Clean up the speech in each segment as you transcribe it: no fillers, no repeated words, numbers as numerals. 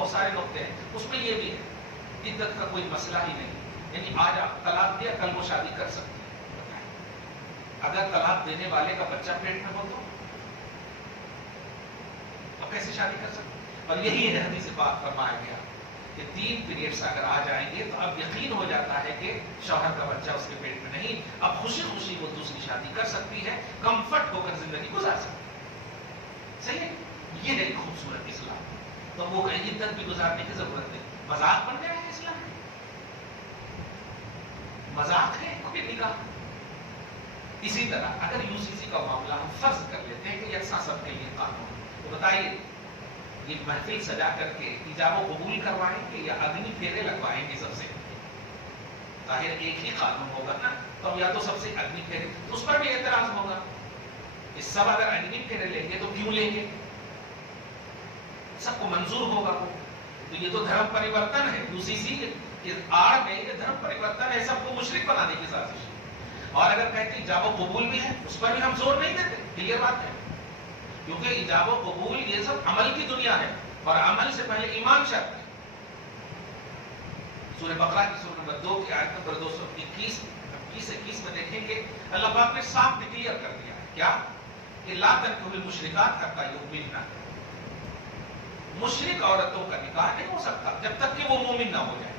بہت سارے نقطے ہیں، اس میں یہ بھی ہے عدت کا کوئی مسئلہ ہی نہیں، یعنی آج آپ طلاق دیا کل وہ شادی کر سکتے ہیں، اگر طلاق دینے والے کا بچہ پیٹ میں ہو تو کیسے شادی کر سکتے ہیں؟ اور یہی ہے حدیث پاک فرمایا گیا کہ 3 پیریڈز اگر آ جائیں گے تو اب یقین ہو جاتا ہے کہ شوہر کا بچہ اس کے پیٹ میں نہیں، اب خوشی خوشی وہ دوسری شادی کر سکتی ہے، کمفرٹ ہو کر زندگی گزار سکتی ہے۔ صحیح ہے، یہ ہے خوبصورت اسلام۔ تو وہ عدت بھی گزارنے کی ضرورت نہیں، مذاق بن گیا ہے اسلام، مذاق ہے کوئی نکاح۔ اسی طرح اگر UCC کا معاملہ ہم فرض کر لیتے ہیں کہ یکساں سب کے لیے قانون، تو بتائیے یہ محفل سجا کر کے ایجاب و قبول کروائیں گے یا اگنی پھیرے لگوائیں گے؟ سب سے ظاہر ایک ہی قانون ہوگا نا، تو یا تو سب سے اگنی پھیرے، اس پر بھی اعتراض ہوگا کہ سب اگر اگنی پھیرے لیں گے تو کیوں لیں گے، سب کو منظور ہوگا وہ، تو یہ تو دھرم پریورتن ہے، UCC کے آڑ میں یہ دھرم پریورتن ہے، سب کو مشرک بنانے کی سازش ہے۔ اور اگر کہتے ایجاب و قبول بھی ہے، اس پر بھی ہم زور نہیں دیتے، کلیئر بات ہے، کیونکہ ایجاب و قبول یہ سب عمل کی دنیا ہے، اور عمل سے پہلے ایمان شرط ہے۔ سورہ بقرہ کی سورہ نمبر 2 کی آیت نمبر 221 میں دیکھیں گے اللہ پاک نے صاف ڈکلیئر کر دیا ہے کیا کہ لا تنکحوا المشرکات حتی یؤمنن، مشرک عورتوں کا نکاح نہیں ہو سکتا جب تک کہ وہ مومن نہ ہو جائے۔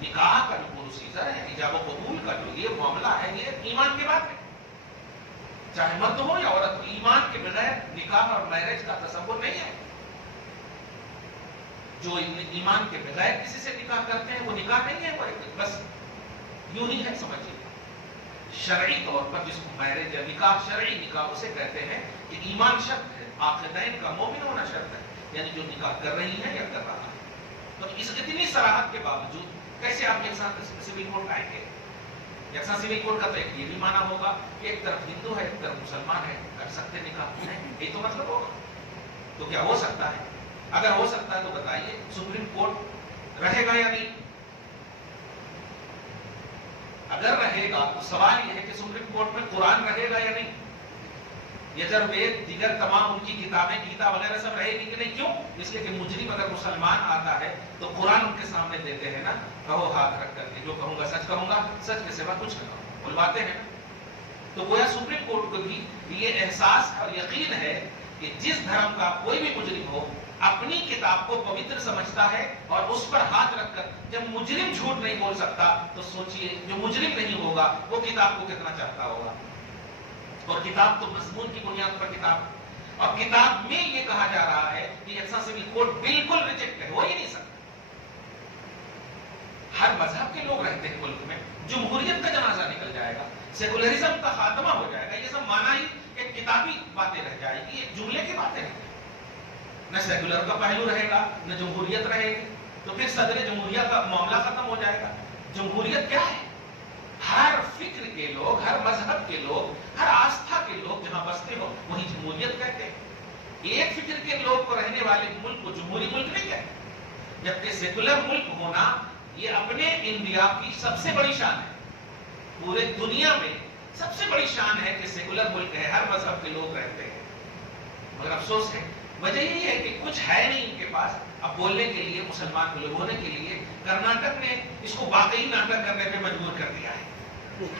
نکاح کا جو پروسیجر ہے، ایجاب و قبول کا جو یہ معاملہ ہے، یہ ایمان کے بعد ہے، چاہے مرد ہو یا عورت ہو، ایمان کے بغیر نکاح اور میرج کا تصور نہیں ہے۔ جو ایمان کے بغیر کسی سے نکاح کرتے ہیں وہ نکاح نہیں ہے، وہ بس یوں ہی ہے، سمجھیے۔ شرعی طور پر جس کو میرج یا نکاح، شرعی نکاح اسے کہتے ہیں کہ ایمان شرط ہے، عاقدین کا مومن ہونا شرط ہے، یعنی جو نکاح کر رہی ہے یا کر رہا ہے۔ تو اس اتنی صراحت کے باوجود کیسے آپ یکساں سول کوڈ آئیں گے؟ یکساں سول کوڈ کا تو ایک یہ بھی معنی ہوگا کہ ایک طرف ہندو ہے ایک طرف مسلمان ہے، کر سکتے نکاح نہیں، یہ تو مطلب ہوگا۔ تو کیا ہو سکتا ہے؟ اگر ہو سکتا ہے تو بتائیے سپریم کورٹ رہے گا یا نہیں؟ اگر رہے گا تو سوال یہ ہے کہ سپریم کورٹ میں قرآن رہے گا یا نہیں؟ یجروید دیگر تمام ان کی کتابیں، گیتا وغیرہ سب رہے گی کہ نہیں؟ کیوں؟ اس لیے کہ مجرم اگر مسلمان آتا ہے تو قرآن ان کے سامنے دیتے ہیں نا، کہو ہاتھ رکھ کر کے جو کہوں گا سچ کہوں گا، سچ کے سوا کچھ نہ کہوں، بلواتے ہیں نا۔ تو گویا سپریم کورٹ کو بھی یہ احساس اور یقین ہے کہ جس دھرم کا کوئی بھی مجرم ہو اپنی کتاب کو پوتر سمجھتا ہے، اور اس پر ہاتھ رکھ کر جب مجرم جھوٹ نہیں بول سکتا تو سوچئے جو مجرم نہیں ہوگا وہ کتاب کو کتنا چاہتا ہوگا۔ اور کتاب تو مضمون کی بنیاد پر کتاب، اور کتاب میں یہ کہا جا رہا ہے کہ یکساں سول کوڈ بالکل ریجیکٹ ہے، ہو ہی نہیں سکتا۔ ہر مذہب کے لوگ رہتے ہیں ملک میں، جمہوریت کا جنازہ نکل جائے گا، سیکولرزم کا خاتمہ ہو جائے گا، یہ سب مانا ہی ایک کتابی باتیں رہ جائے گی، ایک جملے کی باتیں رہ جائیں گی، نہ سیکولر کا پہلو رہے گا نہ جمہوریت رہے گی، تو پھر صدر جمہوریہ کا معاملہ ختم ہو جائے گا۔ جمہوریت کیا ہے؟ ہر فکر کے لوگ، ہر مذہب کے لوگ، ہر آستھا کے لوگ جہاں بستے ہو وہی جمہوریت کہتے ہیں۔ ایک فکر کے لوگ کو رہنے والے ملک کو جمہوری ملک نہیں کہتے، جبکہ سیکولر ملک ہونا یہ اپنے انڈیا کی سب سے بڑی شان ہے، پورے دنیا میں سب سے بڑی شان ہے کہ سیکولر ملک ہے، ہر مذہب کے لوگ رہتے ہیں۔ مگر افسوس ہے، وجہ یہی ہے کہ کچھ ہے نہیں ان کے پاس اب بولنے کے لیے، مسلمان لوگ ہونے کے لیے۔ کرناٹک نے اس کو واقعی ناٹک کرنے پہ مجبور کر دیا ہے،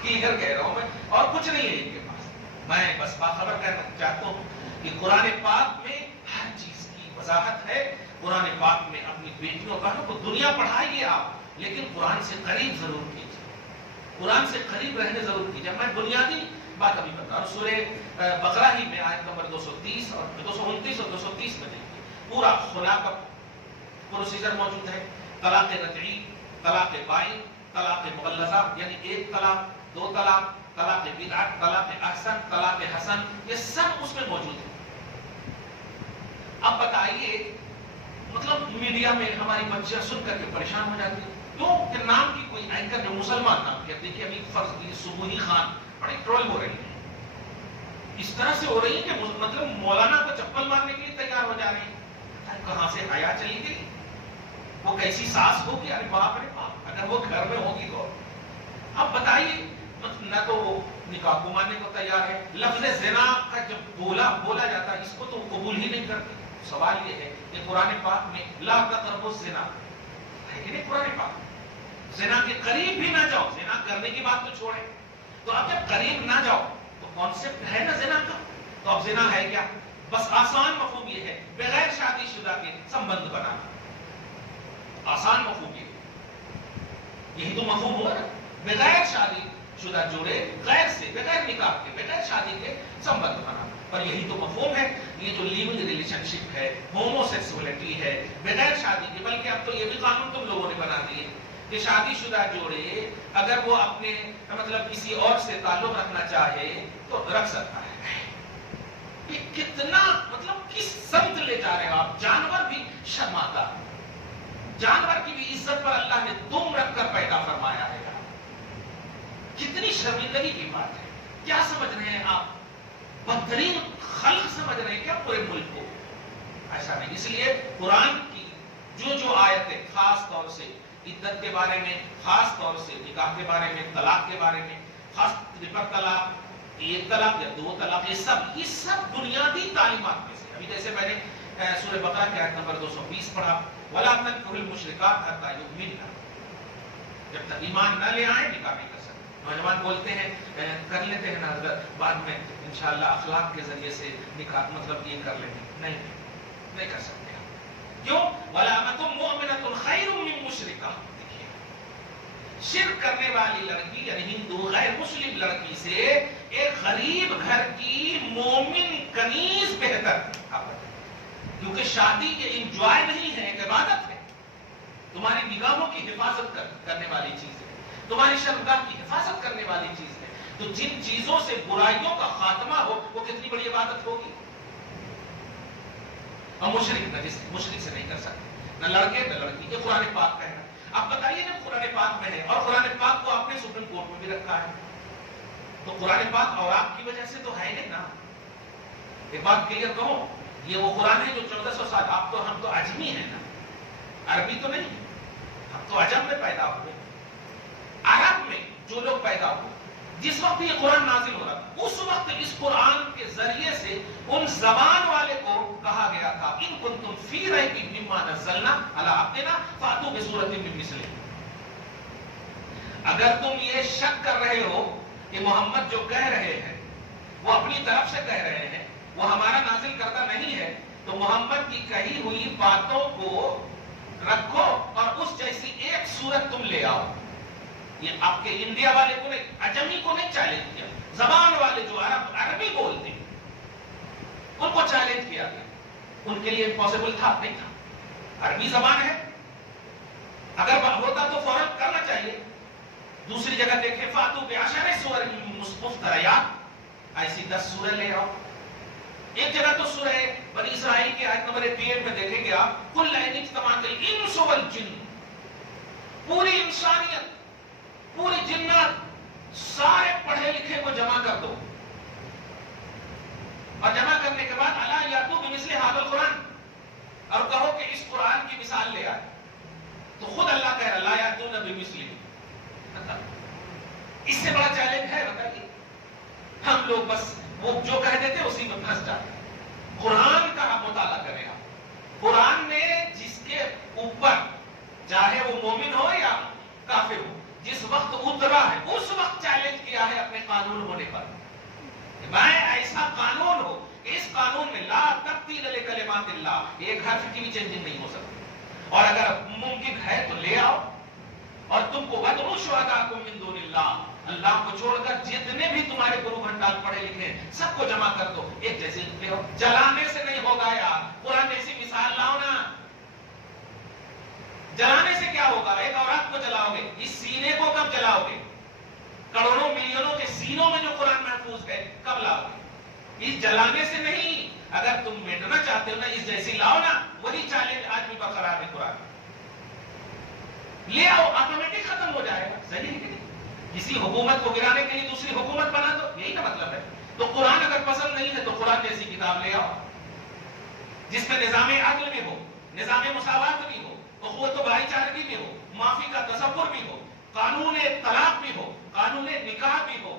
کلیئر کہہ رہا ہوں میں، اور کچھ نہیں ہے ان کے پاس۔ میں بس باخبر کہنا چاہتا ہوں کہ قرآن پاک میں ہر چیز کی وضاحت ہے۔ قرآن پاک میں اپنی بیٹیوں بہنوں کو دنیا پڑھائیے آپ، لیکن قرآن سے قریب ضرور کیجیے، قرآن سے قریب رہنے ضرور کیجیے۔ میں بنیادی بات ابھی بتا رہا ہوں، سورہ بقرہ ہی میں آیت نمبر 230 اور 229 اور 230 میں دیکھیے پورا خلا کا پروسیجر موجود ہے۔ طلاق رجعی، طلاق بائن، طلاق مغلظہ یعنی ایک طلاق، دو طلاق، طلاق بدعت، طلاق احسن، طلاق حسن، یہ سب اس میں موجود ہے۔ اب بتائیے، مطلب میڈیا میں ہماری بچیاں سن کر کے پریشان ہو جاتی ہیں، کیوں کہ نام کی کوئی اینکر جو مسلمان نام کی، دیکھیے ابھی فرض کی سبوہی خان بڑی ٹرول ہو رہی ہے، اس طرح سے ہو رہی ہے کہ مطلب مولانا کو چپل مارنے کے لیے تیار ہو جا رہی ہے۔ کہاں سے حیا چلی گئی؟ وہ کیسی ساس ہوگی؟ ارے باپ رے باپ، اگر وہ گھر میں ہوگی تو اب بتائیے، نہ تو وہ نکاح کو ماننے کو تیار ہے، لفظ زنا کا جب بولا جاتا ہے اس کو تو قبول ہی نہیں کرتے، سوال یہ ہے کہ قرآن پاک میں لا تقربوا الزنا ہے کہ نہیں؟ قرآن پاک زنا کے قریب بھی نہ جاؤ، زنا کرنے کی بات تو چھوڑیں، تو اب جب قریب نہ جاؤ تو کانسیپٹ ہے نا زنا کا، تو اب زنا ہے کیا؟ بس آسان مفہوم یہ ہے بغیر شادی شدہ کے سمبند بنانا، آسان مفہوم یہی تو مفہوم ہوا نا، بغیر شادی شدہ جوڑے غیر سے، بغیر نکاح کے، بغیر شادی کے سمبند بنانا، پر یہی تو مفہوم ہے۔ یہ جو لیونگ ریلیشن شپ ہے، ہومو سیکسولیٹی ہے بغیر شادی کے، بلکہ اب تو یہ بھی قانون تم لوگوں نے بنا دیے کہ شادی شدہ جوڑے اگر وہ اپنے مطلب کسی اور سے تعلق رکھنا چاہے تو رکھ سکتا ہے۔ یہ کتنا مطلب کس سمت لے جا رہے ہو آپ؟ جانور بھی شرماتا، جانور کی بھی عزت پر اللہ نے دم رکھ کر پیدا فرمایا ہے۔ کتنی شرمندگی کی بات ہے۔ کیا سمجھ رہے ہیں آپ؟ بدترین خلق سمجھ رہے ہیں کیا پورے ملک کو؟ ایسا نہیں۔ اس لیے قرآن کی جو آیتیں خاص طور سے عدت کے بارے میں، خاص طور سے نکاح کے بارے میں، طلاق کے بارے میں، خاص ٹرپل طلاق، ایک طلاق یا دو طلاق، یہ سب بنیادی تعلیمات میں سے۔ ابھی جیسے میں نے سورہ بقرہ کی آیت نمبر 220 پڑھا، وَلَا تَنكِحُوا الْمُشْرِكَاتِ حَتَّىٰ يُؤْمِنَّ، جب تک ایمان نہ لے آئیں نکاح نہیں کر سکتے۔ نوجوان بولتے ہیں کر لیتے ہیں نا حضرت، بعد میں انشاءاللہ اخلاق کے ذریعے سے نکاح مطلب یہ کر لیں گے، نہیں کر سکتے۔ کیوں؟ وَلَأَمَةٌ مُؤْمِنَةٌ خَيْرٌ مِّن مُشْرِكَةٍ۔ دیکھیے، شرک کرنے والی لڑکی یعنی ہندو غیر مسلم لڑکی سے ایک غریب گھر کی مومن کنیز بہتر، کیونکہ شادی یہ انجوائے نہیں ہے، ایک عبادت ہے، تمہاری نگاہوں کی حفاظت کرنے والی چیز ہے، تمہاری شرمگاہ کی حفاظت کرنے والی چیز ہے۔ تو جن چیزوں سے برائیوں کا خاتمہ ہو وہ کتنی بڑی عبادت ہوگی۔ اور مشرک سے نہیں کر سکتے، نہ لڑکے نہ لڑکی، یہ قرآن پاک کا ہے۔ اب بتائیے جب قرآن پاک میں ہے اور قرآن پاک کو آپ نے سپریم کورٹ میں بھی رکھا ہے، تو قرآن پاک اور آپ کی وجہ سے تو ہے نہیں نا۔ ایک بات کلیئر کہو، یہ وہ قرآن ہے جو 1400 سال، ہم تو عجمی ہیں نا، عربی تو نہیں، ہم تو عجم میں پیدا ہوئے۔ عرب میں جو لوگ پیدا ہوئے جس وقت یہ قرآن نازل ہو رہا تھا، اس وقت اس قرآن کے ذریعے سے ان زبان والے کو کہا گیا تھا ان کنتم فی ریب مما نزلنا علی عبدنا فاتوا بسورۃ من مثلہ۔ اگر تم یہ شک کر رہے ہو کہ محمد جو کہہ رہے ہیں وہ اپنی طرف سے کہہ رہے ہیں، وہ ہمارا نازل کردہ نہیں ہے، تو محمد کی کہی ہوئی باتوں کو رکھو اور اس جیسی ایک سورت تم لے آؤ۔ یہ آپ کے انڈیا والے کو نہیں، عجمی کو نہیں چیلنج کیا، زبان والے جو عربی بولتے ہیں ان کو چیلنج کیا گیا۔ ان کے لیے امپاسبل تھا؟ نہیں تھا، عربی زبان ہے، اگر ہوتا تو فوراً کرنا چاہیے۔ دوسری جگہ دیکھیں فاتوا بعشر سور مفتریات، ایسی 10 سورہ لے آؤ۔ ایک جگہ تو سورہ بنی اسرائیل کی آیت نمبر 63 میں دیکھیں گے آپ، قل ان اجتمعت الانس والجن، پوری انسانیت، پوری جنات، سارے پڑھے لکھے کو جمع کر دو، اور جمع کرنے کے بعد الا یاتوا بمثل ھذا القرآن، اور کہو کہ اس قرآن کی مثال لے آئے، تو خود اللہ کہہ رہا لا یاتون بمثلہ۔ اس سے بڑا چیلنج ہے بتائیے؟ ہم لوگ بس وہ جو کہہ دیتے اسی میں پھنس جاتے۔ قرآن کا آپ مطالعہ کریں، آپ قرآن نے جس کے اوپر چاہے وہ مومن ہو یا کافر ہو جس وقت اترا ہے اس وقت چیلنج کیا ہے اپنے قانون ہونے پر۔ میں ایسا قانون ہو کہ اس قانون میں لا تبدیل لکلمات اللہ، ایک حرف کی بھی چینجنگ نہیں ہو سکتی، اور اگر ممکن ہے تو لے آؤ۔ اور تم کو وَادْعُوا شُهَدَاءَكُم مِّن دُونِ اللَّهِ، اللہ کو چھوڑ کر جتنے بھی تمہارے گرو گھنٹال پڑھے لکھے ہیں سب کو جمع کر دو، ایک جیسے لے آؤ۔ جلانے سے نہیں ہوگا یار، قرآن جیسی مثال لاؤ نا۔ جلانے سے کیا ہوگا؟ ایک عورت کو جلاؤ گے، اس سینے کو کب جلاؤ گے؟ کروڑوں ملینوں کے سینوں میں جو قرآن محفوظ ہے کب لاؤ گے؟ اس جلانے سے نہیں۔ اگر تم مٹنا چاہتے ہو نا اس جیسی لاؤ نا، وہی چیلنج آج بھی برقرار ہے قرآن، لے آؤ، آٹومیٹک ختم ہو جائے گا۔ صحیح ہے کہ نہیں؟ کسی حکومت کو گرانے کے لیے دوسری حکومت بنا دو، یہی کا مطلب ہے۔ تو قرآن اگر پسند نہیں ہے تو قرآن جیسی کتاب لے آؤ جس میں نظام عدل بھی ہو، نظام مساوات بھی ہو، اخوت و بھائی چارگی بھی ہو، معافی کا تصور بھی ہو، قانون طلاق بھی ہو، قانون نکاح بھی ہو،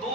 2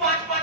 5-5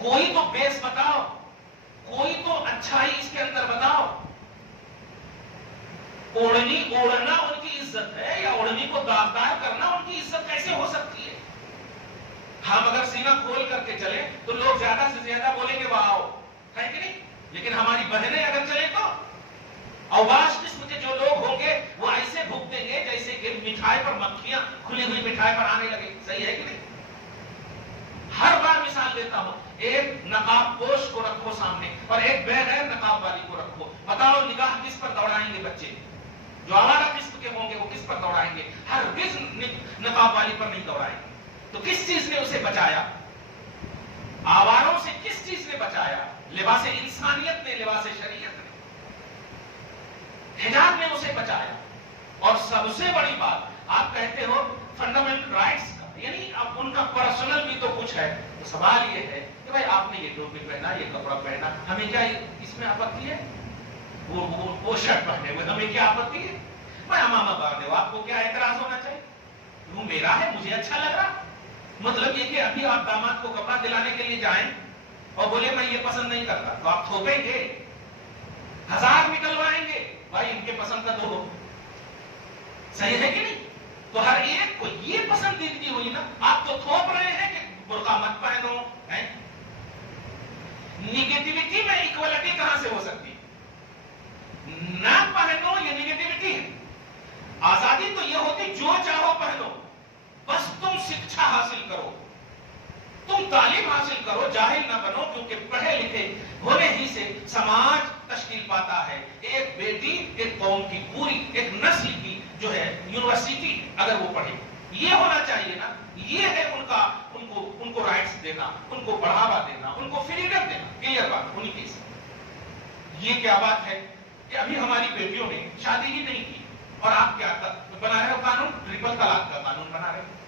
کوئی تو بیس بتاؤ، کوئی تو اچھائی اس کے اندر بتاؤ. اوڑھنی اوڑھنا ان کی عزت ہے یا اوڑھنی کو داغدار کرنا ان کی عزت کیسے ہو سکتی ہے؟ ہم اگر سینہ کھول کر کے چلیں تو لوگ زیادہ سے زیادہ بولیں گے واؤ، ہے کہ نہیں؟ لیکن ہماری بہنیں اگر چلیں تو اوباش قسم کے جو لوگ ہوں گے وہ ایسے بھوک دیں گے جیسے کہ مٹھائی پر مکھیاں کھلی ہوئی مٹھائی پر آنے لگے. صحیح ہے کہ نہیں؟ ہر بار مثال دیتا ہوں، ایک نقاب پوش کو رکھو سامنے اور ایک بغیر نقاب والی کو رکھو، بتاؤ نگاہ کس پر دوڑائیں گے بچے؟ جو آوارہ قسم کے ہوں گے وہ کس پر دوڑائیں گے؟ ہرگز نقاب والی پر نہیں دوڑائیں گے. تو کس چیز نے اسے بچایا؟ آواروں سے کس چیز نے بچایا؟ لباس انسانیت نے، لباس شریعت نے، حجاب نے اسے بچایا. اور سب سے بڑی بات آپ کہتے ہو فنڈامنٹل رائٹس کا، یعنی اب ان کا پرسنل بھی تو کچھ ہے. تو سوال یہ ہے کہ بھائی آپ نے یہ ٹوپی پہنا، یہ کپڑا پہنا، ہمیں کیا اس میں آپتی ہے؟ وہ شرٹ پہنے ہوئے ہمیں کیا آپتی ہے؟ میں امامہ باندھے ہو، آپ کو کیا اعتراض ہونا چاہیے؟ وہ میرا ہے، مجھے اچھا لگ رہا. مطلب یہ کہ ابھی آپ داماد کو کپڑا دلانے کے لیے جائیں اور بولے میں یہ پسند نہیں کرتا تو آپ تھوپیں گے، 1000 نکلوائیں گے، بھائی ان کے پسند کا دو. صحیح ہے کہ نہیں؟ تو ہر ایک کو یہ پسندیدگی ہوئی نا، آپ تو تھوپ رہے ہیں کہ برقع مت پہنو. نگیٹیوٹی میں ایکوالٹی کہاں سے ہو سکتی؟ نہ پہنو یہ نگیٹیوٹی ہے. آزادی تو یہ ہوتی جو چاہو پہنو، بس تم شکشا حاصل کرو، تم تعلیم حاصل کرو، جاہل نہ بنو. کیونکہ پڑھے لکھے ہونے ہی سے سماج تشکیل پاتا ہے. ایک بیٹی ایک قوم کی پوری ایک نسل کی جو ہے یونیورسٹی اگر وہ پڑھے، یہ ہونا چاہیے نا. یہ ہے ان کو رائٹس دینا، ان کو بڑھاوا دینا، ان کو فریڈم دینا. کلیئر بات ہونی چاہیے. یہ کیا بات ہے کہ ابھی ہماری بیٹیوں نے شادی ہی نہیں کی اور آپ کیا بنا رہے ہو قانون؟ ٹرپل طلاق کا قانون بنا رہے ہو.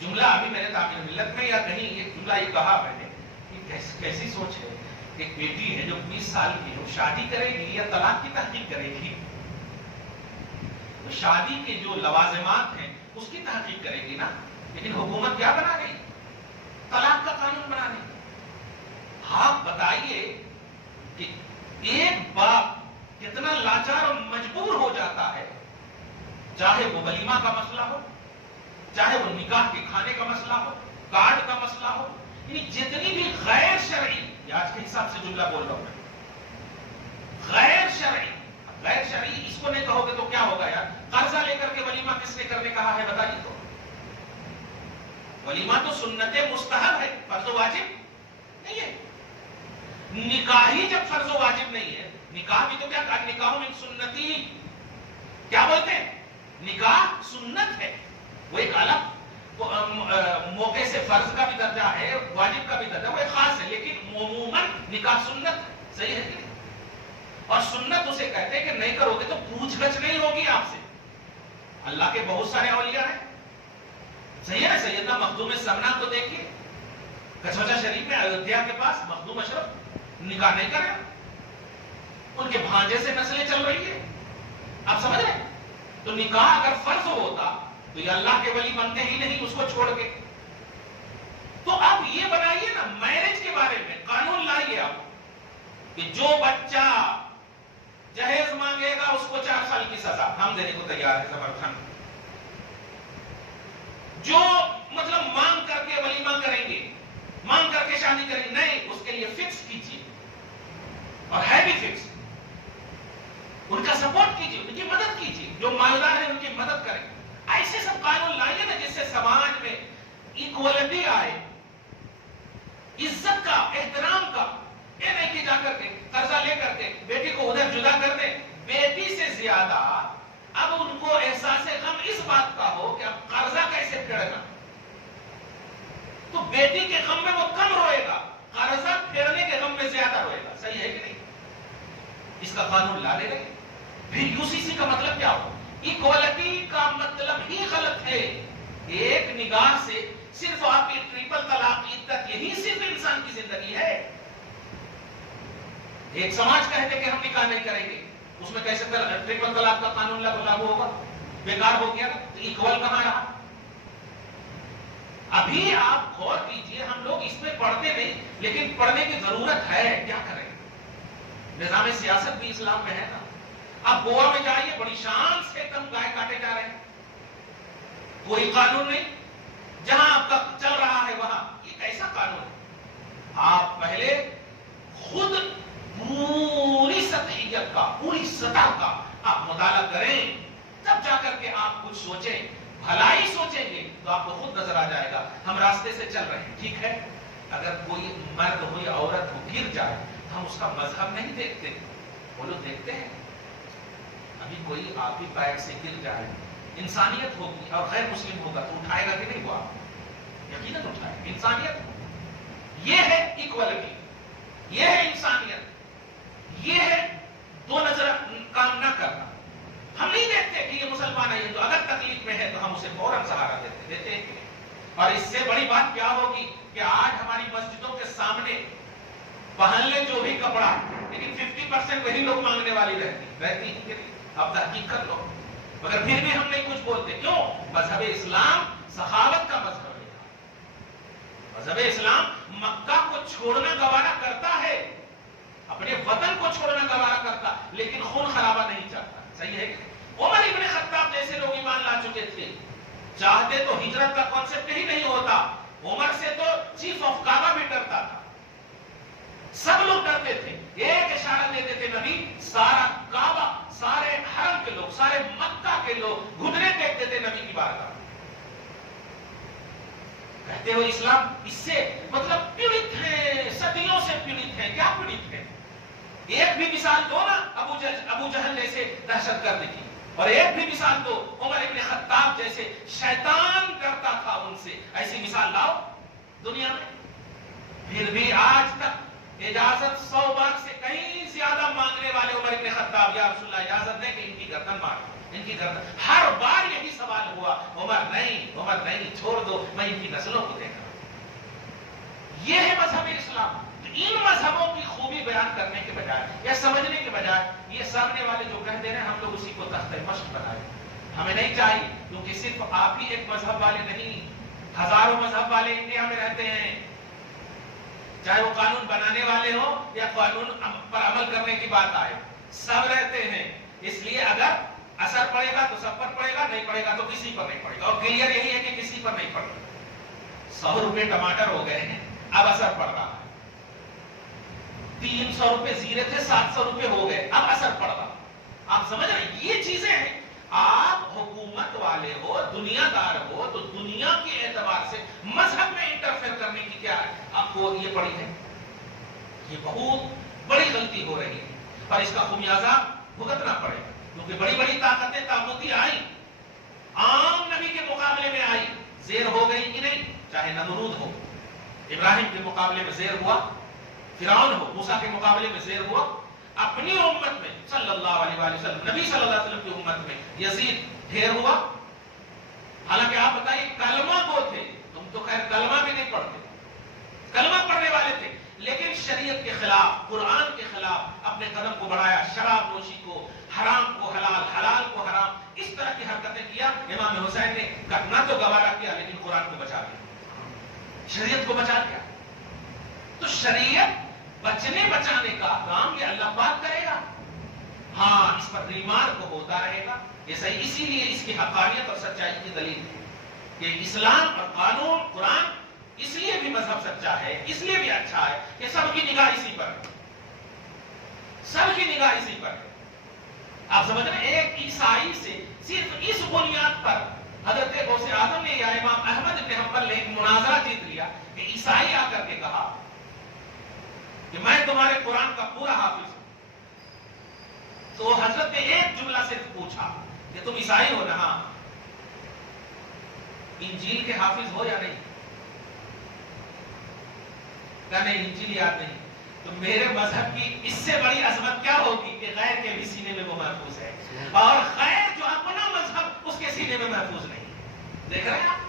جملہ ابھی میں نے تعمیر ملت میں یا کہیں ایک جملہ یہ کہا میں نے کہ کیسی سوچ ہے. ایک بیٹی ہے جو 20 سال کی ہے، شادی کرے گی یا طلاق کی تحقیق کرے گی؟ تو شادی کے جو لوازمات ہیں اس کی تحقیق کرے گی نا. لیکن حکومت کیا بنا گئی؟ طلاق کا قانون بنا رہی. آپ بتائیے کہ ایک باپ کتنا لاچار اور مجبور ہو جاتا ہے، چاہے وہ ولیمہ کا مسئلہ ہو، چاہے وہ نکاح کے کھانے کا مسئلہ ہو، کارڈ کا مسئلہ ہو، یعنی جتنی بھی غیر شرعی، آج کے حساب سے جملہ بول رہا ہوں میں، غیر شرعی اس کو نہیں کہو گے تو کیا ہوگا یار؟ قرضہ لے کر کے ولیمہ کس نے کرنے کہا ہے بتائیے تو؟ ولیمہ تو سنت مستحب ہے، فرض و واجب نہیں ہے. نکاح ہی جب فرض و واجب نہیں ہے، نکاح بھی تو کیا کہا؟ نکاح من سنتی، کیا بولتے ہیں؟ نکاح سنت ہے، وہ ایک الگ موقع سے فرض کا بھی درجہ ہے، واجب کا بھی درجہ، وہ ایک خاص ہے. لیکن عموماً نکاح سنت ہے. صحیح ہے کہ نہیں؟ اور سنت اسے کہتے ہیں کہ نہیں کرو گے تو پوچھ گچھ نہیں ہوگی آپ سے. اللہ کے بہت سارے اولیاء ہیں. صحیح ہے نا؟ سیدنا مخدوم سمنا کو دیکھیے، کچھوچا شریف میں ایودھیا کے پاس مخدوم اشرف نکاح نہیں کرے، ان کے بھانجے سے نسلیں چل رہی ہے. آپ سمجھ رہے ہیں؟ تو نکاح اگر فرض ہوتا تو یہ اللہ کے ولی بنتے ہی نہیں اس کو چھوڑ کے. تو اب یہ بنائیے نا میرج کے بارے میں قانون لائیے آپ کہ جو بچہ جہیز مانگے گا اس کو 4 سال کی سزا ہم دینے کو تیار ہے. زبر خان جو مطلب مانگ کر کے ولیمہ کریں گے، مانگ کر کے شادی کریں گے، نہیں، اس کے لیے فکس کیجیے اور ہے بھی فکس. ان کا سپورٹ کیجیے، ان کی مدد کیجیے، جو مالدار ہیں ان کی مدد کریں. ایسے سب قانون لائیے نا جس سے سماج میں ایکوالٹی آئے، عزت کا، احترام کا. یہ نہیں کہ جا کر کے قرضہ لے کر کے بیٹی کو ادھر جدا کر دیں. بیٹی سے زیادہ اب ان کو احساس غم اس بات کا ہو کہ اب قرضہ کیسے پھیرنا. تو بیٹی کے غم میں وہ کم روئے گا، قرضہ پھیرنے کے غم میں زیادہ روئے گا. صحیح ہے کہ نہیں؟ اس کا قانون لا دے گا. پھر یوسیسی کا مطلب کیا ہو؟ ایکوالٹی کا مطلب ہی غلط ہے. ایک نگاہ سے صرف آپ کی ٹرپل طلاق عدت، یہی صرف انسان کی زندگی ہے. ایک سماج کہتے کہ ہم نکاح نہیں کریں گے، اس میں کیسے ٹرپل طلاق کا قانون لاگو ہوگا؟ بیکار ہو گیا. تو ایکول کہاں رہا؟ ابھی آپ غور کیجئے، ہم لوگ اس میں پڑھتے نہیں، لیکن پڑھنے کی ضرورت ہے، کیا کریں؟ نظام سیاست بھی اسلام میں ہے نا. اب گوا میں جائیے، بڑی شان سے کم گائے کاٹے جا رہے ہیں، کوئی قانون نہیں. جہاں آپ کا چل رہا ہے وہاں یہ کیسا قانون ہے؟ آپ پہلے خود پوری سطحیت کا، پوری سطح کا آپ مطالعہ کریں، تب جا کر کے آپ کچھ سوچیں. بھلائی سوچیں گے تو آپ کو خود نظر آ جائے گا ہم راستے سے چل رہے ہیں. ٹھیک ہے، اگر کوئی مرد ہو یا عورت ہو گر جائے، ہم اس کا مذہب نہیں دیکھتے، وہ لوگ دیکھتے ہیں. ابھی کوئی آپ ہی بائک سے گر جائے، انسانیت ہوگی اور غیر مسلم ہوگا تو اٹھائے گا کہ نہیں؟ وہ یقیناً اٹھائے گا. انسانیت یہ ہے، ایکوالٹی یہ ہے، انسانیت یہ ہے، دو نظر کام نہ کرنا. ہم نہیں دیکھتے کہ یہ مسلمان ہے، تو اگر تکلیف میں ہے تو ہم اسے فوراً سہارا دیتے ہیں. اور اس سے بڑی بات کیا ہوگی کہ آج ہماری مسجدوں کے سامنے پہن لے جو بھی کپڑا، لیکن 50% وہی لوگ مانگنے والی رہتی ہیں. آپ تحقیق کر لو، مگر پھر بھی ہم نہیں کچھ بولتے. کیوں؟ مذہب اسلام سخاوت کا مذہب ہے. مذہب اسلام مکہ کو چھوڑنا گوارا کرتا ہے، اپنے وطن کو چھوڑنا گوارا کرتا، لیکن خون خرابہ نہیں چاہتا. صحیح ہے کہ عمر ابن خطاب جیسے لوگ ایمان لا چکے تھے، چاہتے تو ہجرت کا کانسیپٹ ہی نہیں ہوتا. عمر سے تو چیف آف کعبہ بھی ڈرتا تھا، سب لوگ ڈرتے تھے. ایک اشارہ دیتے تھے نبی، سارا کعبہ، سارے حرم کے لوگ، سارے مکہ کے لوگ گھٹنے ٹیکتے تھے نبی کی بارگاہ. کہتے ہو اسلام اس سے مطلب پیڑت ہے، صدیوں سے پیڑت ہے. کیا پیڑت ہے؟ ایک بھی مثال دو نا ابو جہل جیسے دہشت گرد کی، اور ایک بھی مثال دو عمر ابن خطاب جیسے شیطان ڈرتا تھا ان سے. ایسی مثال لاؤ دنیا میں. پھر بھی آج تک اجازت 100 بار سے کہیں زیادہ مانگنے والے عمر ابن خطاب، یا رسول اللہ اجازت دیں کہ ان کی گردن مار، ان کی گردن. ہر بار یہی سوال ہوا، عمر نہیں، عمر نہیں، چھوڑ دو، میں ان کی نسلوں کو دیکھ رہا ہوں. یہ ہے مذہب اسلام. ان مذہبوں کی خوبی بیان کرنے کے بجائے یا سمجھنے کے بجائے یہ سامنے والے جو کہہ دے رہے ہیں ہم لوگ اسی کو تخت مشق بنائیں. ہمیں نہیں چاہیے، کیونکہ صرف آپ ہی ایک مذہب والے نہیں، ہزاروں مذہب والے انڈیا میں رہتے ہیں، چاہے وہ قانون بنانے والے ہو یا قانون پر عمل کرنے کی بات آئے، سب رہتے ہیں. اس لیے اگر اثر پڑے گا تو سب پر پڑے گا، نہیں پڑے گا تو کسی پر نہیں پڑے گا. اور کلیئر یہی ہے کہ کسی پر نہیں پڑے گا. 100 روپے ٹماٹر ہو گئے ہیں، اب اثر پڑ رہا ہے. 300 روپے زیرے تھے، 700 روپے ہو گئے، اب اثر پڑ رہا. آپ سمجھ رہے ہیں؟ یہ چیزیں ہیں. آپ حکومت والے ہو، دنیا دار ہو، تو دنیا کے اعتبار سے مذہب میں انٹرفیئر کرنے کی کیا ہے؟ آپ کو یہ پڑی ہے، یہ بہت بڑی غلطی ہو رہی ہے، اور اس کا خمیازہ بھگتنا پڑے گا. کیونکہ بڑی بڑی طاقتیں طاغوتی آئی، عام نبی کے مقابلے میں آئی، زیر ہو گئی کہ نہیں؟ چاہے نمرود ہو، ابراہیم کے مقابلے میں زیر ہوا، فرعون ہو، موسیٰ کے مقابلے میں زیر ہوا. اپنی امت میں صلی اللہ علیہ وآلہ وسلم، نبی صلی اللہ علیہ وسلم کی امت میں یزید ڈھیر ہوا. حالانکہ آپ بتائیے کلمہ کو تھے، تم تو خیر کلمہ بھی نہیں پڑھتے، کلمہ پڑھنے والے تھے، لیکن شریعت کے خلاف، قرآن کے خلاف اپنے قدم کو بڑھایا. شراب نوشی کو، حرام کو حلال، حلال کو حرام، اس طرح کی حرکتیں کیا. امام حسین نے کٹنا تو گوارا کیا، لیکن قرآن کو بچا لیا، شریعت کو بچا لیا. تو شریعت بچنے بچانے کا کام یہ اللہ پاک کرے گا. ہاں، اس پر ریمار کو ہوتا رہے گا. یہ صحیح، اسی لیے اس کی حقانیت اور سچائی کی دلیل ہے کہ اسلام اور قانون، قرآن اس لیے بھی مذہب سچا ہے، اس لیے بھی اچھا ہے کہ سب کی نگاہ اسی پر ہے، سب کی نگاہ اسی پر ہے. آپ سمجھ رہے ہیں؟ ایک عیسائی سے صرف اس بنیاد پر حضرت غوث اعظم نے یا امام احمد بن حنبل نے ایک مناظرہ جیت لیا کہ عیسائی آ کر کے کہا کہ میں تمہارے قرآن کا پورا حافظ ہوں. تو حضرت نے ایک جملہ صرف پوچھا کہ تم عیسائی ہو نا؟ ہاں. انجیل کے حافظ ہو یا نہیں؟ کہا نہیں، انجیل یاد نہیں. تو میرے مذہب کی اس سے بڑی عظمت کیا ہوگی کہ غیر کے بھی سینے میں وہ محفوظ ہے، اور غیر جو اپنا مذہب اس کے سینے میں محفوظ نہیں. دیکھ رہے ہیں آپ؟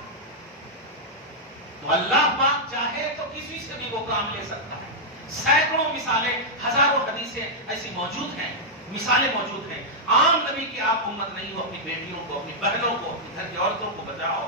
تو اللہ پاک چاہے تو کسی سے بھی وہ کام لے سکتا ہے. سینکڑوں مثالیں، ہزاروں حدیثیں ایسی موجود ہیں، مثالیں موجود ہیں. عام نبی کی آپ امت نہیں ہو، اپنی بیٹیوں کو، اپنی بہنوں کو، اپنی گھر کی عورتوں کو بچاؤ.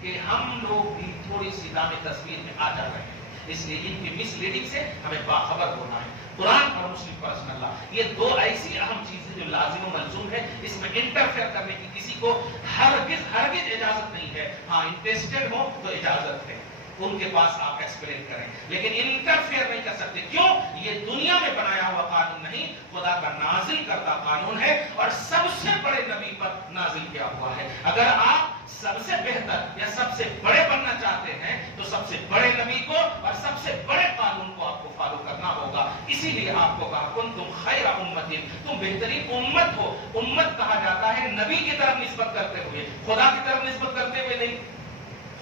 کہ ہم لوگ بھی تھوڑی سی دام تصویر میں آ جا رہے ہیں، اس لیے ان کی مس لیڈنگ سے ہمیں باخبر ہونا ہے۔ قرآن اور مسلم پرسنل لا، یہ دو ایسی اہم چیزیں جو لازم و ملزوم ہے، اس میں انٹرفیئر کرنے کی کسی کو ہرگز اجازت نہیں ہے۔ ہاں انٹرسٹڈ ہو تو اجازت ہے، ان کے پاس آپ ایکسپلین کریں، لیکن انٹرفیئر نہیں کر سکتے۔ کیوں؟ یہ دنیا میں بنایا ہوا قانون نہیں، خدا کا نازل کردہ قانون ہے، اور سب سے بڑے نبی پر نازل کیا ہوا ہے۔ اگر آپ سب سے بہتر یا سب سے بڑے بننا چاہتے ہیں تو سب سے بڑے نبی کو اور سب سے بڑے قانون کو آپ کو فالو کرنا ہوگا۔ اسی لیے آپ کو کہا کنتم خیر امت، تم بہترین امت ہو۔ امت کہا جاتا ہے نبی کی طرف نسبت کرتے ہوئے، خدا کی طرف نسبت کرتے ہوئے نہیں۔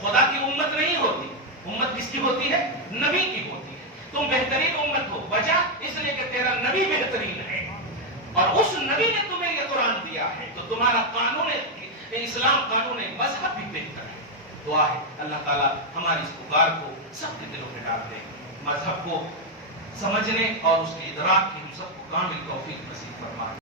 خدا کی امت نہیں ہوتی، امت کس کی ہوتی ہے؟ نبی کی ہوتی ہے۔ تم بہترین امت ہو، وجہ اس لیے کہ تیرا نبی بہترین ہے، اور اس نبی نے تمہیں یہ قرآن دیا ہے، تو تمہارا قانون اسلام، قانون مذہب بھی بہتر ہے۔ دعا ہے اللہ تعالیٰ ہماری اس پکار کو سب کے دلوں میں ڈال دے، مذہب کو سمجھنے اور اس کے ادراک کی ہم سب کو کامل توفیق نصیب فرمائے۔